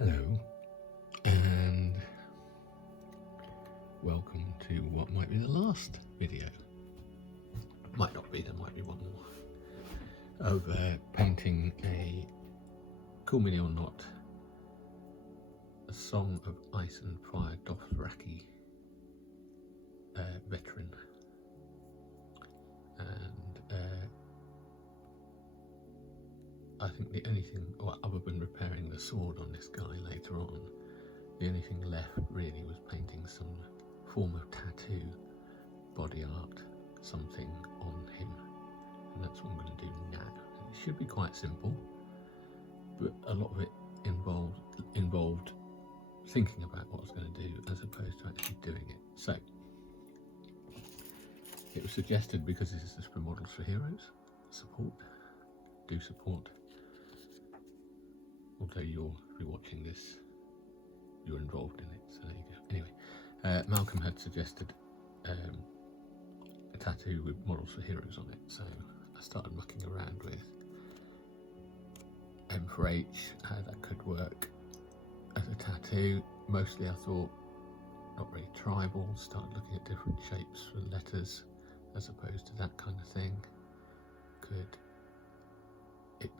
Hello, and welcome to what might be the last video. Might not be, there might be one more. Of painting a, call me or not, a Song of Ice and Fire Dothraki veteran. And I think the only thing, well, other than repairing the sword on this guy later on, the only thing left really was painting some form of tattoo, body art, something on him. And that's what I'm going to do now. It should be quite simple, but a lot of it involved thinking about what I was going to do as opposed to actually doing it. So, it was suggested, because this is for Models for Heroes, do support. Although if you're watching this, you're involved in it, so there you go. Anyway, Malcolm had suggested a tattoo with Models for Heroes on it, so I started mucking around with M4H, how that could work as a tattoo. Mostly I thought not very tribal, started looking at different shapes for letters as opposed to that kind of thing. It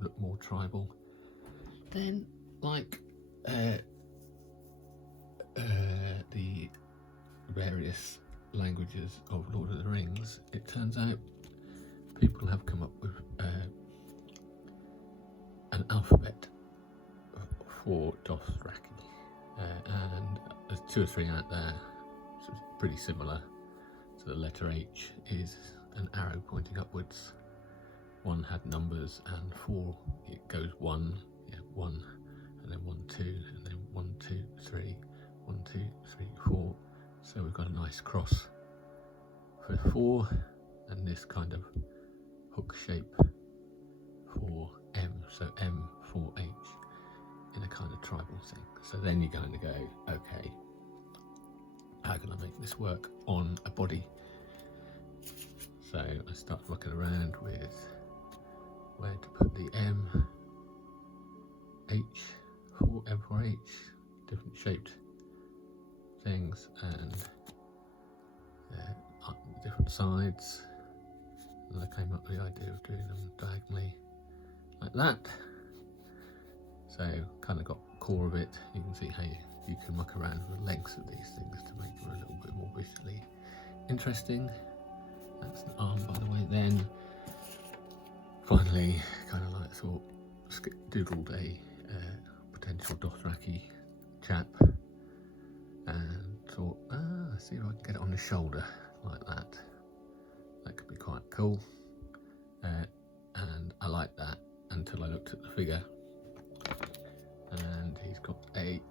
look more tribal. Then, like the various languages of Lord of the Rings, it turns out people have come up with an alphabet for Dothraki, and there's 2 or 3 out there, so it's pretty similar. So the letter H is an arrow pointing upwards. 1 had numbers, and 4, it goes 1, 1, and then 1, 2, and then 1, 2, 3, 1, 2, 3, 4. So we've got a nice cross for 4, and this kind of hook shape for M, so M4H in a kind of tribal thing. So then you're going to go, okay, how can I make this work on a body? So I start looking around with where to put the M4H, different shaped things, and different sides. And I came up with the idea of doing them diagonally like that. So kind of got the core of it. You can see how you can muck around with the lengths of these things to make them a little bit more visually interesting. That's an arm, by the way. Then finally, kind of like thought, doodled a potential Dothraki chap, and thought, let's see if I can get it on the shoulder like that. That could be quite cool. And I liked that until I looked at the figure, and he's got a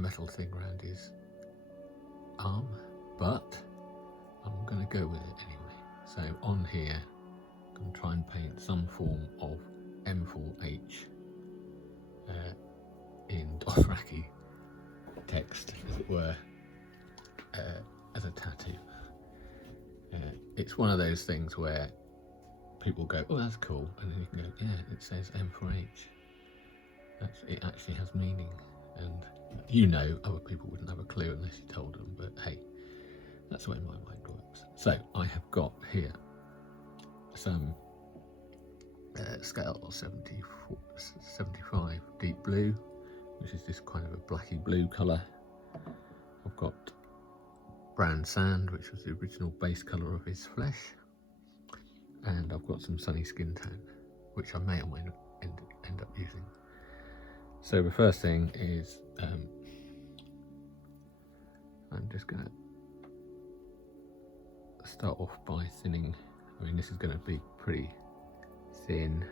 metal thing around his arm, but I'm going to go with it anyway. So on here, I'm going to try and paint some form of M4H in Dothraki text, as it were, as a tattoo. It's one of those things where people go, oh, that's cool, and then you can go, yeah, it says M4H. It actually has meaning, and other people wouldn't have a clue unless you told them, but hey, that's the way my mind works. So I have got here some scale 75 deep blue, which is this kind of a blacky blue colour. I've got brown sand, which was the original base colour of his flesh, and I've got some sunny skin tone, which I may or may not end up using. So the first thing is I'm just going to start off by thinning. I mean, this is going to be pretty thin.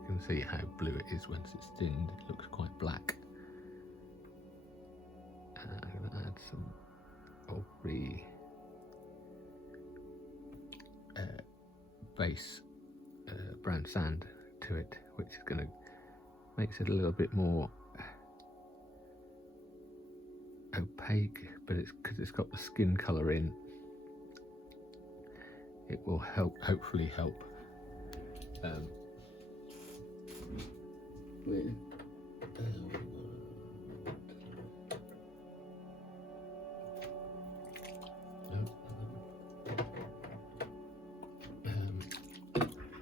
You can see how blue it is once it's thinned. It looks quite black. And I'm going to add some of the base brown sand to it, which is going to makes it a little bit more opaque, but it's because it's got the skin colour in, it will hopefully help with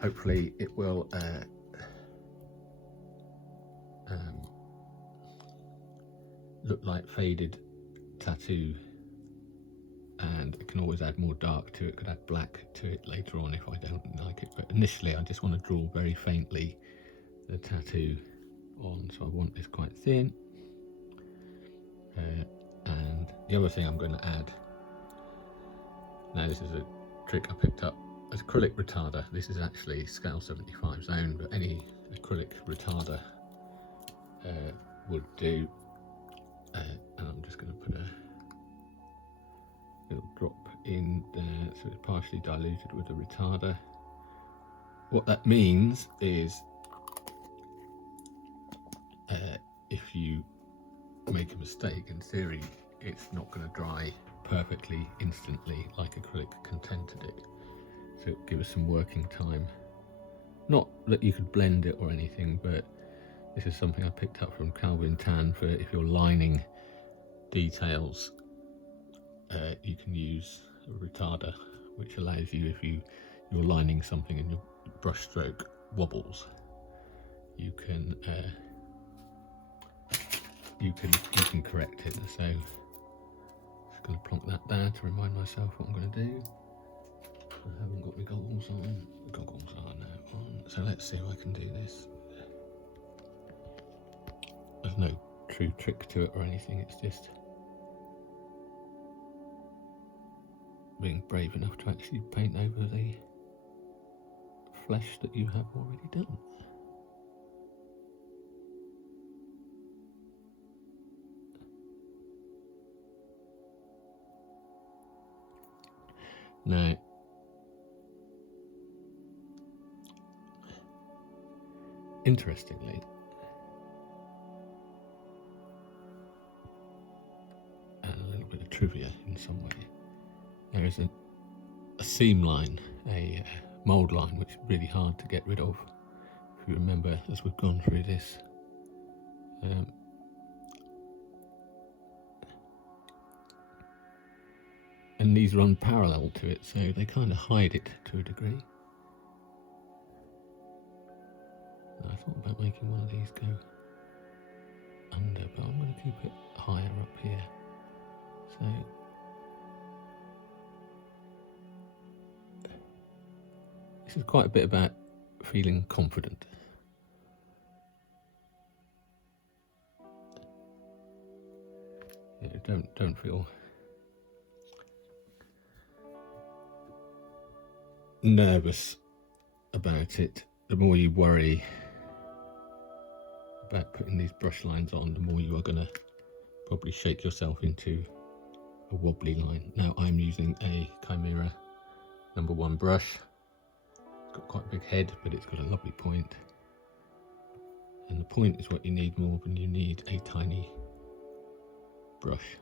hopefully it will look like faded tattoo, and it can always add more dark to it. Could add black to it later on if I don't like it, but initially I just want to draw very faintly the tattoo on, so I want this quite thin. And the other thing I'm going to add, now this is a trick I picked up, as acrylic retarder. This is actually scale 75 zone, but any acrylic retarder would do. And I'm just going to put a little drop in there so it's partially diluted with the retarder. What that means is if you make a mistake, in theory it's not going to dry perfectly instantly like acrylic can tend to do, so it'll give us some working time. Not that you could blend it or anything, but this is something I picked up from Calvin Tan for if you're lining details. You can use a retarder, which allows you, if you're lining something and your brush stroke wobbles, you can correct it. So just going to plonk that there to remind myself what I'm going to do. I haven't got my goggles on. The goggles are now on. So let's see if I can do this. There's no true trick to it or anything, it's just being brave enough to actually paint over the flesh that you have already done. Now, interestingly, and a little bit of trivia in some way, there is a seam line, a mould line, which is really hard to get rid of. If you remember, as we've gone through this, and these run parallel to it, so they kind of hide it to a degree. I thought about making one of these go under, but I'm going to keep it higher up here. So this is quite a bit about feeling confident. Yeah, don't feel nervous about it. The more you worry about putting these brush lines on, the more you are going to probably shake yourself into a wobbly line. Now I'm using a Chimera #1 brush. It's got quite a big head, but it's got a lovely point. And the point is what you need more than you need a tiny brush.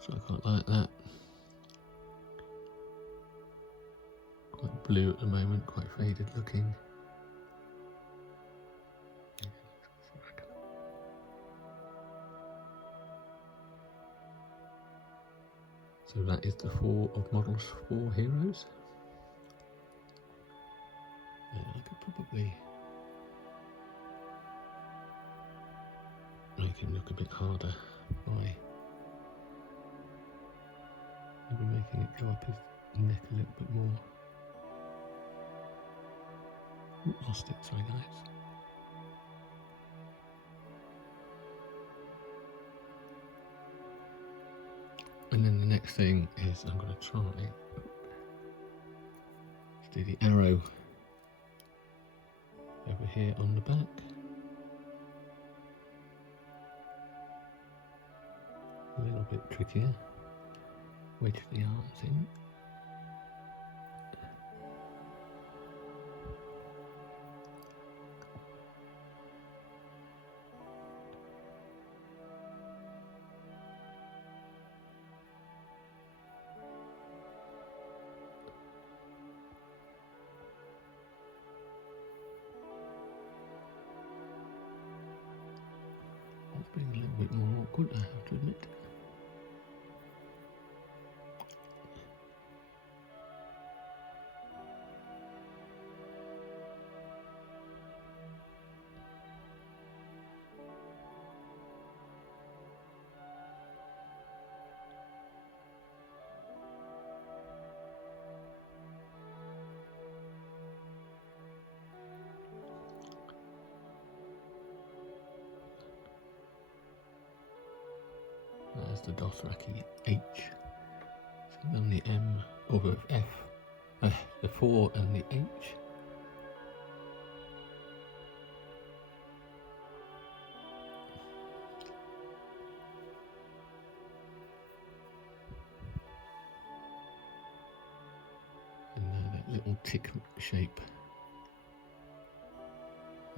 So I quite like that. Quite blue at the moment, quite faded looking. So that is the 4 of models for Heroes. I could probably make him look a bit harder by maybe making it go up his neck a little bit more. Ooh, lost it, sorry guys. And then the next thing is I'm going to try to do the arrow over here on the back. A little bit trickier. Wedge the arms in. bit more awkward, I have to admit. There's the Dothraki H. So then the M over F, the 4 and the H. And now that little tick shape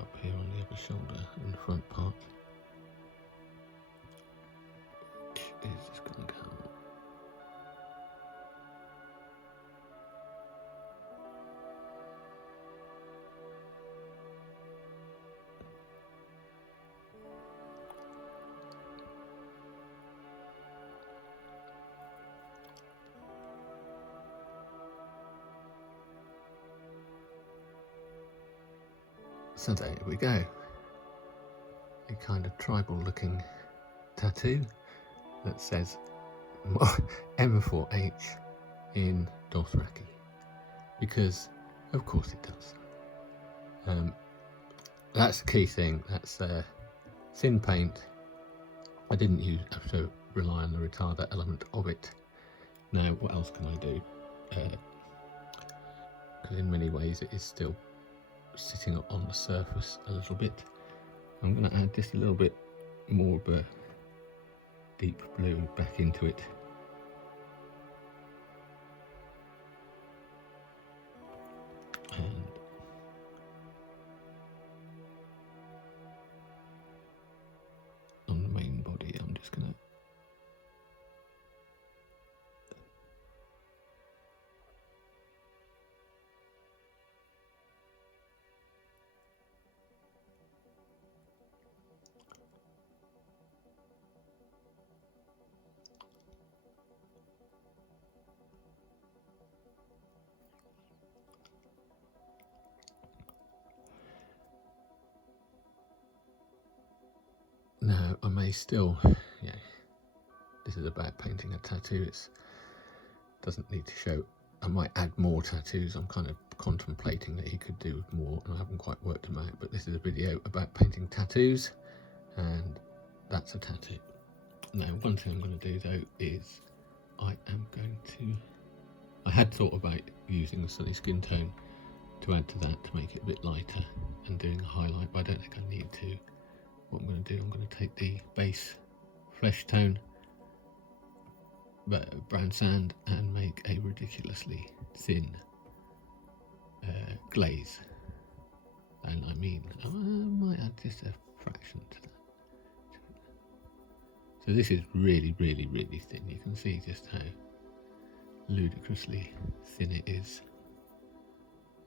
up here on the upper shoulder and the front part. Is just going to go. So there we go. A kind of tribal looking tattoo that says M4H in Dothraki, because of course it does. That's the key thing. That's thin paint. I didn't have to rely on the retarder element of it. Now what else can I do? Because in many ways it is still sitting on the surface a little bit. I'm going to add just a little bit more of a deep blue back into it. And on the main body I'm just going to now I may still, this is about painting a tattoo, it doesn't need to show. I might add more tattoos. I'm kind of contemplating that he could do more and I haven't quite worked them out, but this is a video about painting tattoos and that's a tattoo. Now one thing I'm going to do though is I had thought about using the sunny skin tone to add to that to make it a bit lighter and doing a highlight, but I don't think I need to. What I'm going to do, I'm going to take the base flesh tone brown sand and make a ridiculously thin glaze. And I mean, I might add just a fraction to that. So this is really, really, really thin. You can see just how ludicrously thin it is.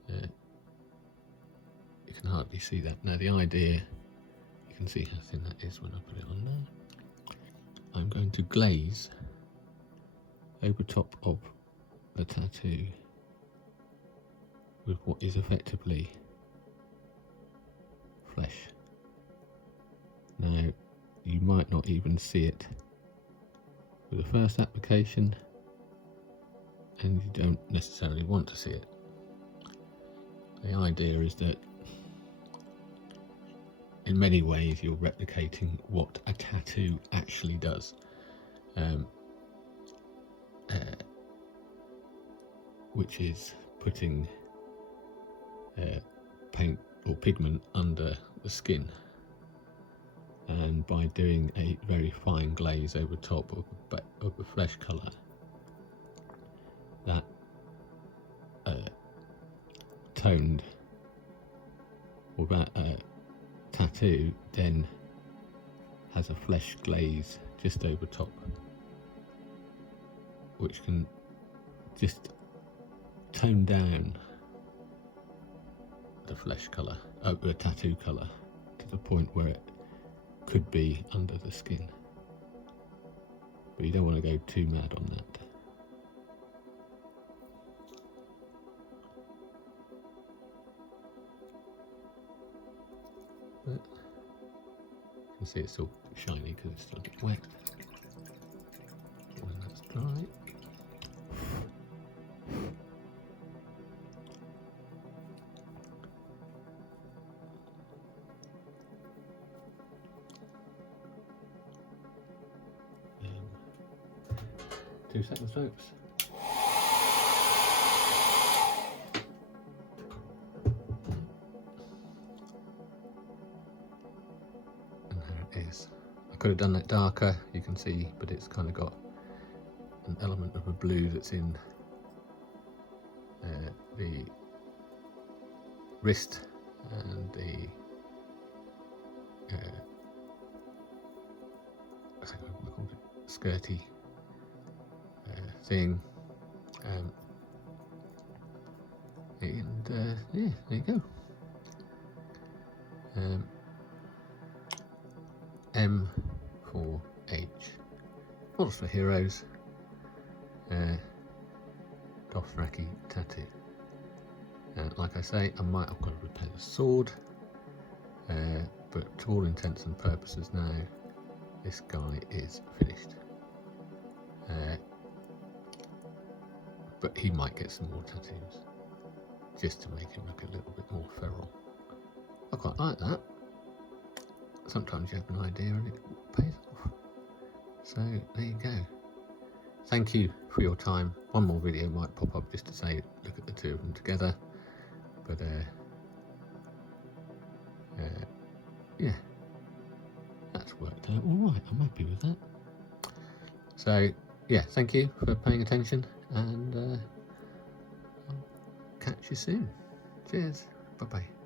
You can hardly see that. Now the idea, you can see how thin that is when I put it on there. I'm going to glaze over top of the tattoo with what is effectively flesh. Now you might not even see it with the first application, and you don't necessarily want to see it. The idea is that in many ways you're replicating what a tattoo actually does, which is putting paint or pigment under the skin, and by doing a very fine glaze over top of a flesh colour, that toned or that tattoo then has a flesh glaze just over top, which can just tone down the flesh colour, the tattoo colour, to the point where it could be under the skin, but you don't want to go too mad on that. But you can see it's still shiny because it's still a bit wet. When that's dry, then 2 seconds, folks. Is. I could have done that darker, you can see, but it's kind of got an element of a blue that's in the wrist and the I think I called it skirty thing, and yeah, there you go. M4H, models for Heroes, Dothraki tattoo. Like I say, I might have got to repair the sword, but to all intents and purposes now, this guy is finished. But he might get some more tattoos, just to make him look a little bit more feral. I quite like that. Sometimes you have an idea and it pays off. So there you go. Thank you for your time. One more video might pop up just to say look at the two of them together, but yeah, that's worked out all right. I'm happy with that. So yeah, thank you for paying attention, and I'll catch you soon. Cheers. Bye bye.